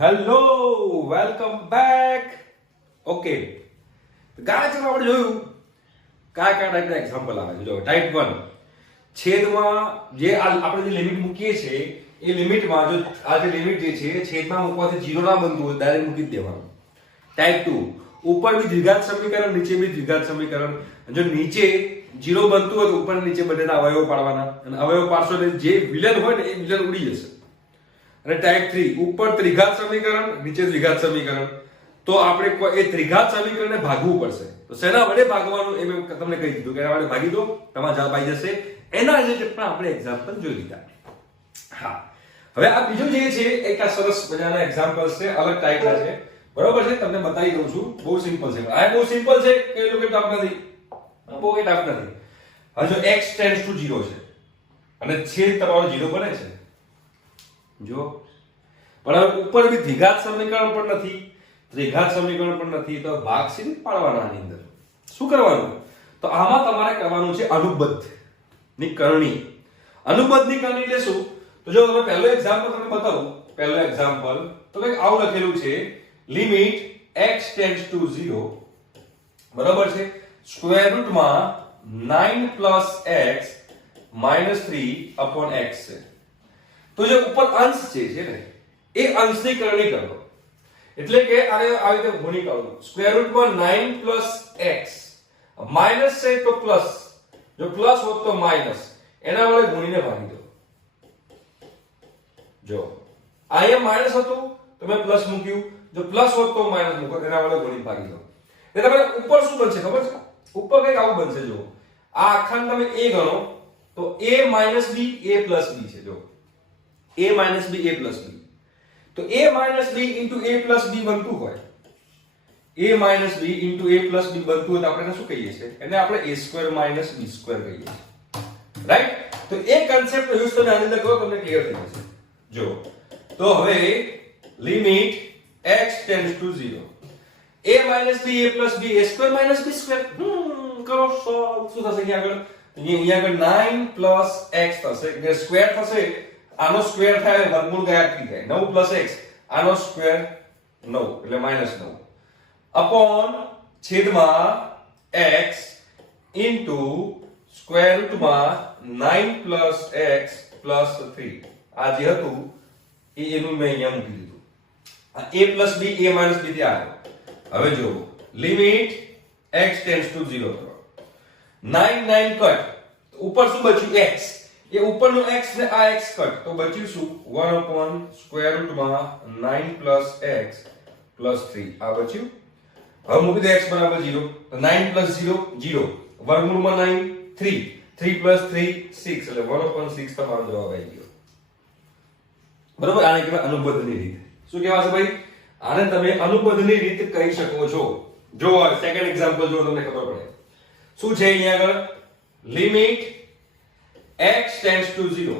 Hello welcome back. Okay, ગાય ચલો આપણે જોયું કયા ટાઈપના એક્ઝામ્પલ આવે છે. જો ટાઈપ 1 છેદમાં જે આપણે જે લિમિટ મૂકીએ છીએ એ લિમિટમાં જો આ જે લિમિટ જે છે છેદમાં મૂકવાથી 0 ના બનતું હોય ડાયરેક્ટ મૂકી જ દેવાનું. ટાઈપ 2 ઉપર બી દ્વિઘાત સમીકરણ નીચે બી દ્વિઘાત સમીકરણ. જો નીચે 0 બનતું હોય તો ઉપર નીચે બંનેના અવયવો પાડવાના અને અવયવો પાડશો એટલે જે વિલન હોય ને એ વિલન ઉડી જશે. અને ટાઈપ 3 ઉપર ત્રિઘાત સમીકરણ નીચે દ્વિઘાત સમીકરણ. તો આપણે એ ત્રિઘાત સમીકરણને ભાગવું પડશે. તો શેના વડે ભાગવાનું એ મેં તમને કહી દીધું કે એના વડે ભાગી દો તમારો જવાબ આવી જશે. એના રિલેટેડ પણ આપણે એક્ઝામ્પલ જોઈ લીધા. હા, હવે આ બીજું જે છે એક આ સરસ મજાના એક્ઝામ્પલ્સ છે, અલગ ટાઈપના છે. બરોબર છે, તમને બતાવી દઉં છું. બહુ સિમ્પલ છે. આ બહુ સિમ્પલ છે કે એ લોકો ટફ નથી. બહુ એ ટફ નથી. હવે જો x ટેન્ડ્સ ટુ 0 છે અને છેદ તમારો 0 બને છે. જો પણ હવે ઉપર બી દ્વિઘાત સમીકરણ પણ નથી, ત્રિઘાત સમીકરણ પણ નથી, તો ભાગ સીધી પાડવાના આની અંદર. શું કરવાનું? તો આમાં તમારે કરવાનું છે અનુબદ્ધ ની કરણી. અનુબદ્ધ ની કરણી એટલે શું? તો જો તમે પહેલો એક્ઝામ્પલ તમને બતાવું, પહેલો એક્ઝામ્પલ તો કંઈક આવું લખેલું છે, લિમિટ x ટેન્ડ્સ ટુ 0 બરાબર છે સ્ક્વેર રૂટમાં 9 x - 3 upon x છે. તો જે ઉપર અંશ છે ને એ અંશની કરણી કરો. એટલે કે આને આવી રીતે ગુણી કરો. સ્ક્વેર રૂટમાં 9 x માઈનસ છે તો પ્લસ, જો પ્લસ હોત તો માઈનસ, એના વડે ગુણીને ભાગી દો. જો અહીંયા માઈનસ હતું તો મેં પ્લસ મૂક્યું, જો પ્લસ હોત તો માઈનસ મૂકો, એના વડે ગુણીને ભાગી દો. એટલે તમે ઉપર શું બનશે ખબર છે? ઉપર કંઈક આવું બનશે. જો આ આખાને તમે a ગણો તો a - b a b છે. જો a - b a b, તો a - b into a plus b બનતું હોય, a - b into a plus b બનતું હોય તો આપણે શું કહીએ છીએ? એને આપણે a square minus b square કહીએ છીએ. રાઈટ? તો એ કન્સેપ્ટ યુઝ તમે આની અંદર કરો તમને ક્લિયર થઈ જશે. જો તો હવે limit x tends to 0 a - b a plus b a square minus b square કરો સોલ્વ. શું થશે અહીંયા આગળ? અહીંયા આગળ 9 plus x થશે, એટલે સ્ક્વેર થશે. આનો સ્ક્વેર થાય વર્ગમૂળ ગાયબ થઈ જાય. 9 plus x, આનો સ્ક્વેર 9 એટલે -9 અપોન છેદમાં x ઇન્ટુ સ્ક્વેર રૂટમાં 9 plus x plus 3. આ જે હતું એ એનું મેં અહીંયા મૂકી દીધું. આ a plus b a minus b થી આવ્યો. હવે જો લિમિટ x ટેન્ડ્સ ટુ 0 કરો. 9 9 કટ, ઉપર શું બચ્યું? x. એ ઉપરનો x ને આ x કટ, તો બચ્યું શું? 1 upon સ્ક્વેર રૂટમાં 9 plus x plus 3. આ બચ્યું. હવે મૂકી દો x બરાબર 0, તો 9 plus 0 0, વર્ગમૂળમાં 9 3, 3 plus 3 6, એટલે 1 upon 6 તમારો જવાબ આવી ગયો. બરોબર? આને કહેવાય અનુબદ્ધની રીત. શું કહેવાશે ભાઈ? આને તમે અનુબદ્ધની રીત કહી શકો છો. જો સેકન્ડ એક્ઝામ્પલ જો તમને ખબર પડે. શું છે અહીંયા આગળ? Limit x tends to 0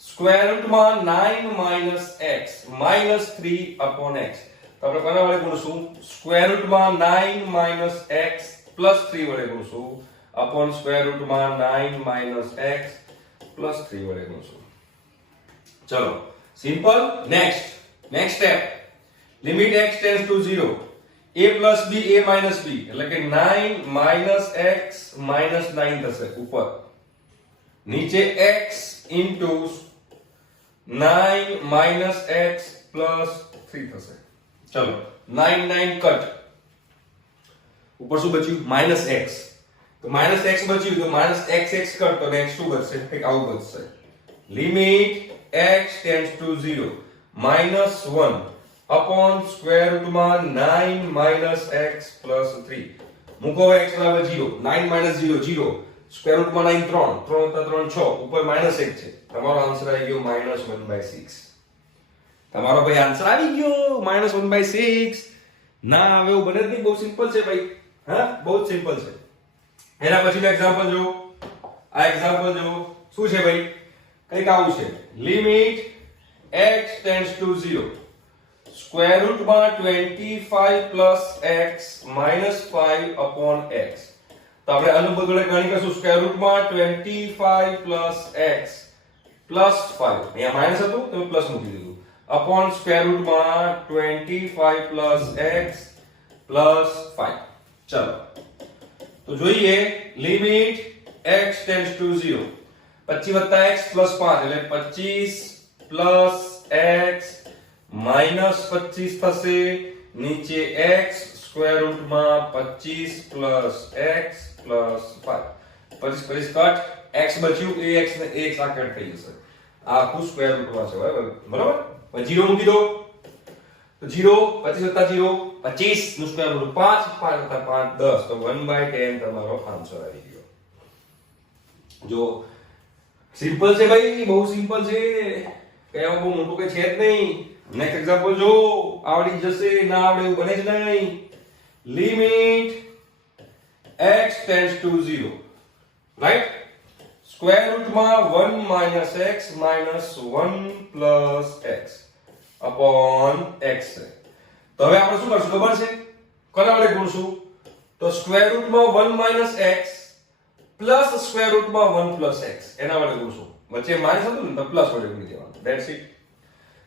square રૂટમાં 9 x -3 upon x. તો આપણે કોના વડે ગુણશું? સ્ક્વેર રૂટમાં 9 x plus 3 વડે ગુણશું upon સ્ક્વેર રૂટમાં 9 x plus 3 વડે ગુણશું. ચલો simple. Next step. Limit x tends to 0 a plus b a minus b, એટલે કે 9 x -9 થશે ઉપર, નીચે x into 9 x plus 3 થશે. ચલો 9 9 કટ, ઉપર શું બચ્યું? -x. તો -x બચ્યું તો -x કટ, તો નેક્સ્ટ શું બચશે? કંઈક આવું બચશે. Limit x tends to 0 -1 upon square રૂટમાં 9 x plus 3. મૂકો x બરાબર 0, 9 - 0 0, સ્ક્વેર રૂટમાં 9 3 3 3 6, ઉપર -1 છે. તમારો આન્સર આવી ગયો -1/6. તમારો ભાઈ આન્સર આવી ગયો -1/6. ના હવે એવું બને જ નહીં. બહુ સિમ્પલ છે ભાઈ. હા, બહુ જ સિમ્પલ છે. એના પછીનું એક્ઝામ્પલ જો. આ એક્ઝામ્પલ જો શું છે ભાઈ? કંઈક આવું છે. Limit x tends to 0 square રૂટમાં 25 plus x -5 upon x. તો આપણે અનુબદ્ધ વડે ગણી કરશું. સ્ક્વેર રૂટમાં 25 plus x plus 5, અહીંયા માઈનસ હતું તો પ્લસ મૂકી દીધું, अपॉन स्क्वायर रूट में 25 प्लस x प्लस 5 चलो तो જોઈએ લિમિટ x ટેન્ડ્સ ટુ 0 25 વત્તા x પ્લસ 5 એટલે 25 પ્લસ x માઈનસ 25 થશે નીચે x સ્ક્વેર રૂટ માં 25 plus x plus 5 25 cut x બચ્યું એ x ને x આ કટ થઈ જશે આ આખું સ્ક્વેર રૂટ માં છે બરાબર પછી 0 મૂકી દો તો 0 25 વત્તા 0 25 નું સ્ક્વેર રૂટ 5 5 વત્તા 5 10 તો 1/10 તમારો આન્સર આવી ગયો જો સિમ્પલ છે ભાઈ બહુ સિમ્પલ છે કઈ આવું બહુ મોટું કઈ છે જ નહીં નેક્સ્ટ એક્ઝામ્પલ જો આવડી જશે ના આવડે એવું બને જ નહીં limit x tends to 0 right square root માં 1 - x - 1 plus x upon x है तो હવે આપણે શું કરશું ખબર છે કોના વડે ગુણશું તો સ્ક્વેર રૂટ માં 1 - x પ્લસ સ્ક્વેર રૂટ માં 1 પ્લસ x એના વડે ગુણશું વચ્ચે માઈનસ હતું ને તો પ્લસ વડે ગુણી દેવાનું ધેટ્સ ઇટ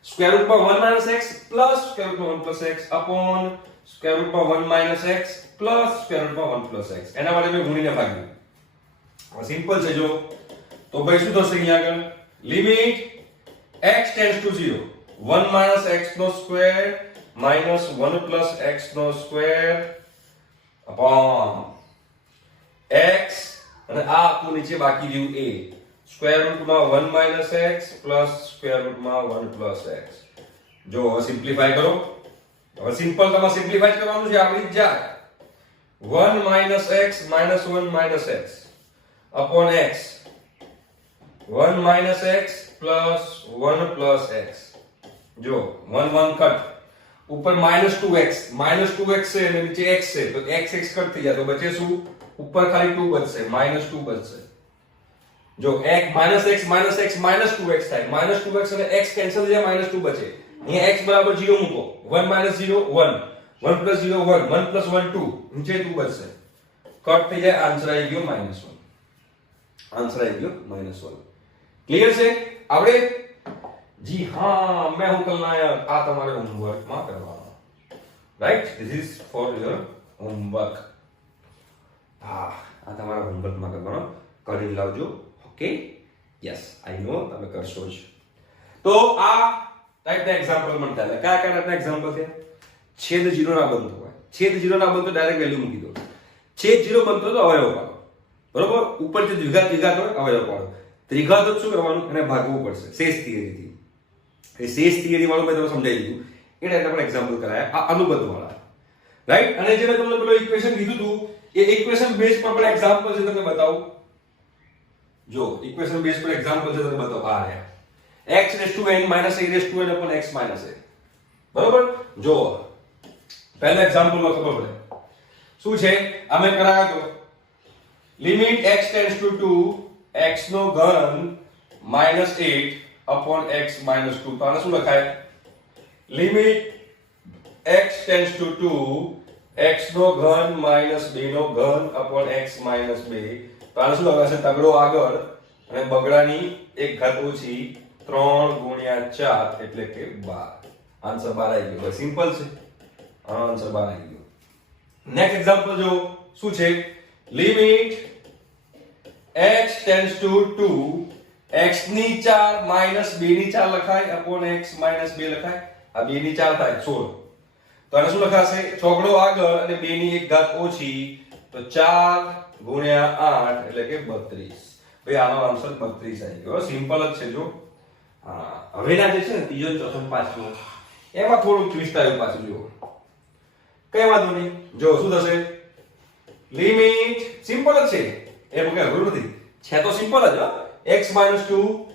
સ્ક્વેર રૂટ માં 1 - x પ્લસ સ્ક્વેર રૂટ માં 1 plus x upon square root માં 1 - x પ્લસ સ્ક્વેર રૂટ માં 1 પ્લસ x એના વડે મેં ગુણીને ભાગ્યું આ સિમ્પલ છે જો તો ભાઈ શું થશે અહીંયા આગળ limit x tends to 0 1 - x નો સ્ક્વેર minus 1 plus x નો સ્ક્વેર upon x અને આ આખું નીચે બાકી રહ્યું a સ્ક્વેર રૂટ માં 1 - x પ્લસ સ્ક્વેર રૂટ માં 1 પ્લસ x જો હવે સિમ્પ્લિફાય કરો હવે સિમ્પલ તમારે સિમ્પ્લિફાય કરવાનું છે આવડી જ જાય 1 - x - 1 - x upon x 1 - x plus 1 plus x જો 1 1 કટ ઉપર -2x છે અને નીચે x છે તો x x કટ થઈ જાય તો બચે શું ઉપર ખાલી 2 બચશે -2 બચશે જો x -x -x -2x થાય -2x અને x કેન્સલ થઈ જાય -2 બચે અહીંયા x બરાબર 0 મૂકો 1 - 0 1 1 + 0 1 1 + 1 2 નીચે 2 બચશે કટ થઈ જાય આન્સર આવી ગયો -1 આન્સર આવી ગયો -1 ક્લિયર છે આપણે जी हाँ मैं हूं कलनायक आ तुम्हारे होमवर्क में करवाना right this is for your homework हाँ आ तुम्हारा होमवर्क में करवाना કરી લાવજો ઓકે યસ આઈ નો તમે કરશો જ તો આ ટાઈપના એક્ઝામ્પલ મળતા એટલે કયા કયા ટાઈપના એક્ઝામ્પલ છે છેદ 0 ના બનતો હોય છેદ 0 ના બનતો ડાયરેક્ટ વેલ્યુ મૂકી દો છેદ 0 બનતો તો અવયવ પાડો બરોબર ઉપર જે દ્વિઘાત હોય અવયવ પાડો ત્રિઘાત તો શું કરવાનું એને ભાગવું પડશે શેષ થિયરીથી એ શેષ થિયરી વાળું મેં તમને સમજાવી દીધું એટલે આપણે એક્ઝામ્પલ કરાયા આ અનુબંધ વાળા રાઈટ અને જે મેં તમને પેલો ઇક્વેશન કીધું હતું એ ઇક્વેશન બેઝ પર પણ એક્ઝામ્પલ છે તમને બતાવું જો ઇક્વેશન બેઝ પર એક્ઝામ્પલ છે તમને બતાવું આ રહ્યા x raised to n minus a raised to n upon x minus a બરોબર જો પહેલા એક્ઝામ્પલમાં ખબર પડે શું છે અમે કરાયો તો limit x tends two 2 x નો ઘન -8 upon x minus 2 તો આને શું લખાય limit x tends two 2 x નો ઘન -2 નો ઘન upon x minus 2 તો આને શું લખાશે તગડો આગળ અને બગડાની એક ઘાત ઓછી 3 × 4 એટલે કે 12 આન્સર 12 આવી ગયો સિમ્પલ છે આન્સર 12 આવી ગયો નેક્સ્ટ એક્ઝામ્પલ જો શું છે limit x tends two 2 x ની 4 -2 ની 4 લખાય upon x -2 લખાય આ 2 ની 4 થાય 16 તો આને શું લખાશે ચોગડો આગળ અને 2 ની એક ઘાત ઓછી તો 4 × 8 એટલે કે 32 ભાઈ આનો આન્સર 32 આવી ગયો સિમ્પલ જ છે જો હા હવેના જે છે ને ત્રીજો ચોથો પાંચમો એમાં થોડું ટ્વિસ્ટ આવ્યું પાછું જો કઈ વાંધો નહીં જો શું થશે લિમિટ સિમ્પલ જ છે એ બગા અઘરું નથી છે તો સિમ્પલ જ x - 2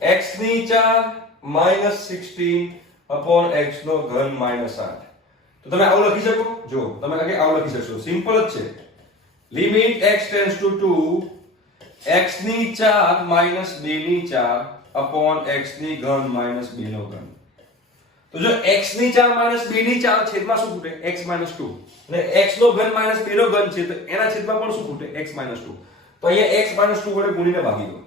x ની 4 -16 upon x નો ઘન -8 તો તમે આવું લખી શકો જો તમે આગે આવું લખી શકશો સિમ્પલ જ છે limit x tends two 2 x ની 4 -2 ની 4 upon x ની ઘન -2 નો ઘન તો જો x ની 4 -2 ની 4 છેદમાં શું ખૂટે x - 2 અને x નો ઘન -2 નો ઘન છે તો એના છેદમાં પણ શું ખૂટે x - 2 તો અહીંયા x - 2 વડે ગુણીને ભાગી દો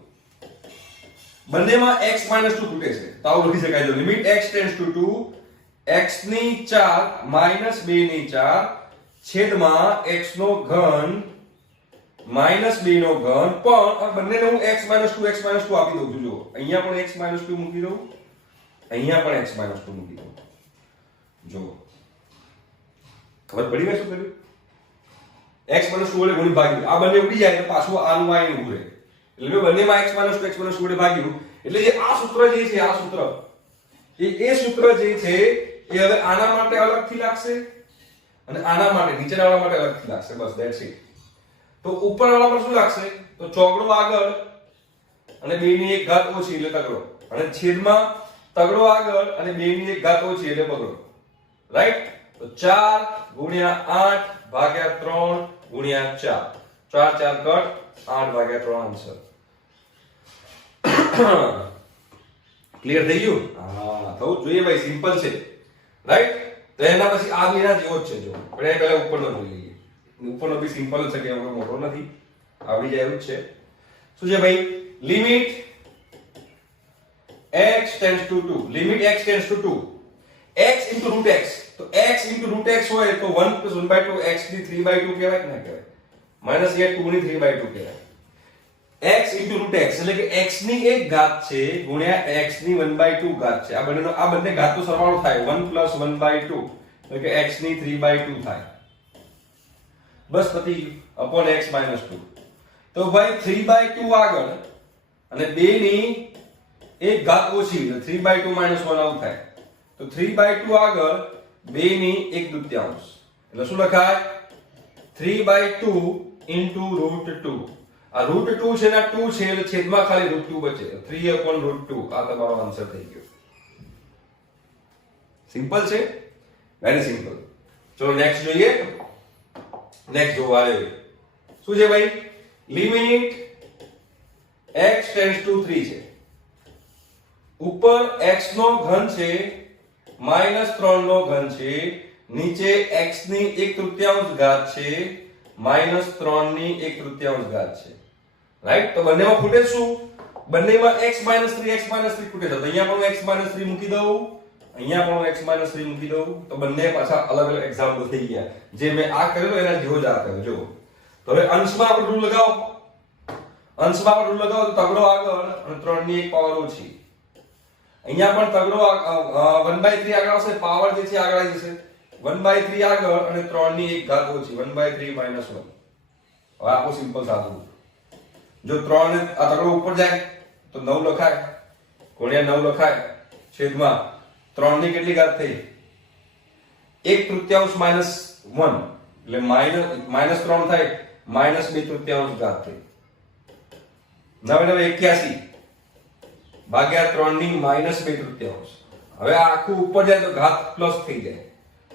બંનેમાં x - 2 ખૂટે છે તો આવું લખી શકાય જો limit x tends two 2 x ની 4 માઈનસ 2 ની 4 છેદમાં x નો ઘન માઈનસ 2 નો ઘન પણ આ બંનેને હું x - 2 આપી દઉં છું જો અહીંયા પણ x - 2 મૂકી દઉં અહીંયા પણ x - 2 મૂકી દઉં જો ખબર પડી ગઈ શું કર્યું x - 2 વડે ગુણી ભાગ્યું આ બંને ઉડી જાય એટલે પાછું આનું આ ઉભું રહે એટલે મેં બંનેમાં x - 2 વડે ભાગ્યું એટલે જે આ સૂત્ર જે છે આ સૂત્ર એ સૂત્ર જે છે એ હવે આના માટે અલગથી લાગશે અને આના માટે નીચેનાવાળા માટે અલગથી લાગશે બસ ધેટ્સ ઇટ તો ઉપરવાળા પર શું લાગશે તો ચોગડો આગળ અને 2 ની 1 ઘાત ઓછી એટલે તગડો અને છેદમાં તગડો આગળ અને 2 ની 1 ઘાત ઓછી એટલે બગડો રાઈટ તો 4 ગુણ્યા 8 ભાગ્યા 3 ગુણ્યા 4 4 4 કટ 8 ભાગ્યા 3 આન્સર ક્લિયર થઈ ગયું હા થવું જોઈએ ભાઈ સિમ્પલ છે રાઈટ તો એના પછી આ બેના જેવો જ છે જો આપણે પહેલા ઉપરનો જોઈ લઈએ ઉપરનો બી સિમ્પલ છે કે એમાં મોટો નથી આવડી જાય એવું જ છે શું છે ભાઈ limit x tends two 2 limit x tends two 2 x * √x તો x * √x હોય તો 1 + 1/2 x ની 3/2 કહેવાય કે ના કહેવાય માઈનસ એ 2 ની 3/2 કહેવાય x * √x એટલે કે x ની 1 ઘાત છે ગુણ્યા x ની 1/2 ઘાત છે આ બંને ઘાતનો સરવાળો થાય 1 + 1/2 એટલે કે x ની 3/2 થાય બસ પતી અપોન x - 2 તો ભાઈ 3/2 આગળ અને 2 ની 1 ઘાત ઓછી એટલે 3/2 - 1 આવું થાય તો 3/2 આગળ 2 ની 1/2 એટલે શું લખાય 3/2 * √2 આ √2 છે ને 2 છે એટલે છેદમાં ખાલી √2 બચે 3/√2 આ તમારો આન્સર થઈ ગયો સિમ્પલ છે વેરી સિમ્પલ ચલો નેક્સ્ટ જોઈએ નેક્સ્ટ જોવા આવ્યો શું છે ભાઈ લિમિટ x ટેન્ડ્સ ટુ 3 છે ઉપર x નો ઘન છે -3 નો ઘન છે નીચે x ની 1/3 ઘાત છે -3 ની 1/3 ઘાત છે રાઈટ તો બંનેમાં ખૂટે શું બંનેમાં x - 3 ખૂટે તો અહીંયા પણ x - 3 મૂકી દઉં અહીંયા પણ x - 3 મૂકી દઉં તો બંને પાછા અલગ અલગ એક્ઝામ્પલ થઈ ગયા જે મેં આ કર્યો એના જેવો જ આ કર્યો જો તો હવે અંશમાં આપણે રૂલ લગાવો તો તગડો આગળ અને 3 ની 1 પાવર ઓછી અહીંયા પણ તગડો 1/3 આગળ આવશે પાવર જે છે આગળ આવી જશે 1/3 આગળ અને 3 ની 1 ઘાત ઓછી 1/3 - 1 હવે આખું સિમ્પલ સાદું જો 3 ને આ તગડો ઉપર જાય તો 9 લખાય ગુણ્યા 9 લખાય છેદમાં 3 ની કેટલી ઘાત થઈ 1/3 - 1 એટલે -3 થાય -2/3 ઘાત થઈ 9 * 81 ભાગ્યા 3 ની -2/3 હવે આ આખું ઉપર જાય તો ઘાત પ્લસ થઈ જાય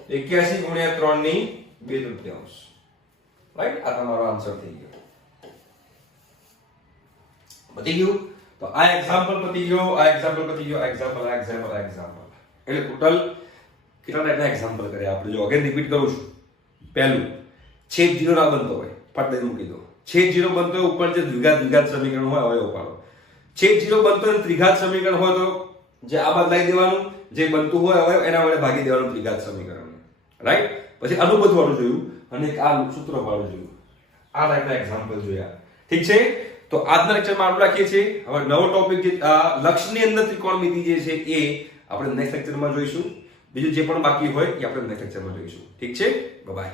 81 ગુણ્યા 3 ની 2/3 રાઈટ આ તમારો આન્સર થઈ ગયો પતી ગયું તો આ એક્ઝામ્પલ પતી ગયો આ એક્ઝામ્પલ એટલે ટોટલ કેટલા ટાઈપના એક્ઝામ્પલ કર્યા આપણે જો અગેન રિપીટ કરું છું પહેલું છેદ 0 ના બનતો હોય ફટ મૂકી દો છેદ 0 બનતો હોય ઉપર જે દ્વિઘાત સમીકરણ હોય હવે ઉપાડો છેદ 0 બનતો હોય ત્રિઘાત સમીકરણ હોય તો જે આ બદલાઈ દેવાનું જે બનતું હોય હવે એના વડે ભાગી દેવાનું ત્રિઘાત સમીકરણને રાઈટ પછી અનુબંધ વાળું જોયું અને એક આ સૂત્ર વાળું જોયું આ ટાઈપના એક્ઝામ્પલ જોયા ઠીક છે તો આજના લેક્ચરમાં આપણે રાખીએ છીએ હવે નવો ટોપિક જે લક્ષની અંદર ત્રિકોણમિતિ જે છે એ આપણે નેક્સ્ટ લેક્ચરમાં જોઈશું બીજું જે પણ બાકી હોય એ આપણે નેક્સ્ટ લેક્ચરમાં જોઈશું ઠીક છે બાય બાય